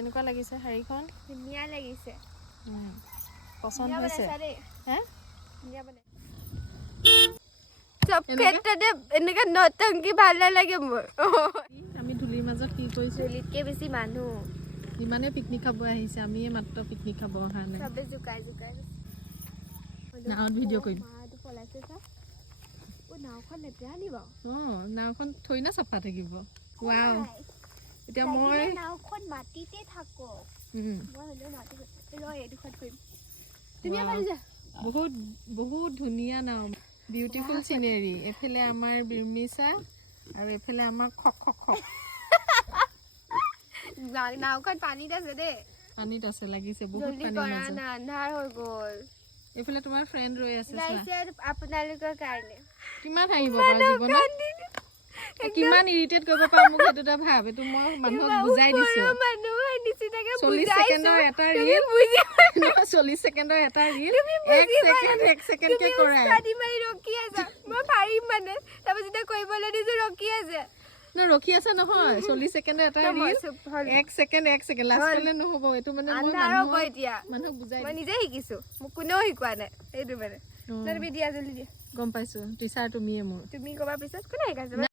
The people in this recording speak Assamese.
কেনেকুৱা লাগিছে শাড়ীখন ধুনীয়া লাগিছে পছন্দ হৈছে হে সব ক্ষেত্ৰতে এনেকা নতংকি ভাল নালাগে মোৰ আমি ধুলিৰ মাজত কি কৰিছো ধুলিতকে বেছি মানুহ ইমানে পিকনিক খাব আহিছে আমি মাত্ৰ পিকনিক খাব অহা নাই সবে জুকাই জুকাই নাওত ভিডিঅ' কৰিম মাটো পলাইছে চা ও নাওখন লেতেৰা নি বাৰু নাওখন থৈ না চাফা থাকিব ৱাও এতিয়া মই নাওখন মাটিতে থাকক মই হলে মাটি লৈ এডুখত কৰিম ধুনীয়া পাইছা বহুত বহুত ধুনীয়া নাও বিউটিফুল সিনাৰি এফালে আমাৰ বিৰমিছা আৰু এফালে আমাৰ খক খক খক নাওখন পানীত আছে দেই পানীত আছে লাগিছে বহুত জলদি পানী কৰা আছে না আন্ধাৰ হৈ গ'ল এফালে তোমাৰ ফ্ৰেণ্ড ৰৈ আছে গাইছে আপোনালোকৰ কাৰণে কিমান হাঁহিব পাৰা জীৱনত কিমান ইৰিটেট কৰিব পাৰা মোক সেইটো এটা ভাব এইটো মই মানুহক বুজাই দিছো 40 ছেকেণ্ডৰ এটা ৰীল 40 ছেকেণ্ডৰ এটা ৰীল 1 ছেকেণ্ড কে কৰাই সাদি মাৰি ৰখি আছে মই পাৰিম মানে তাৰপিছত যেতিয়া কৰিবলৈ দিছো ৰখি আছে না ৰখি আছে নহয় 40 ছেকেণ্ডৰ এটা ৰীল 1 ছেকেণ্ড লাষ্টলে নহব এটো মানে মই মানুহক বুজাই মই নিজে শিকিছো মোক কোনেও শিকোৱা নাই এইটো মানে তুমি দিয়া জলদি দিয়া গম পাইছো টিচাৰ তুমিয়ে মোৰ তুমি কবা পিছত কোনে শিকাইছে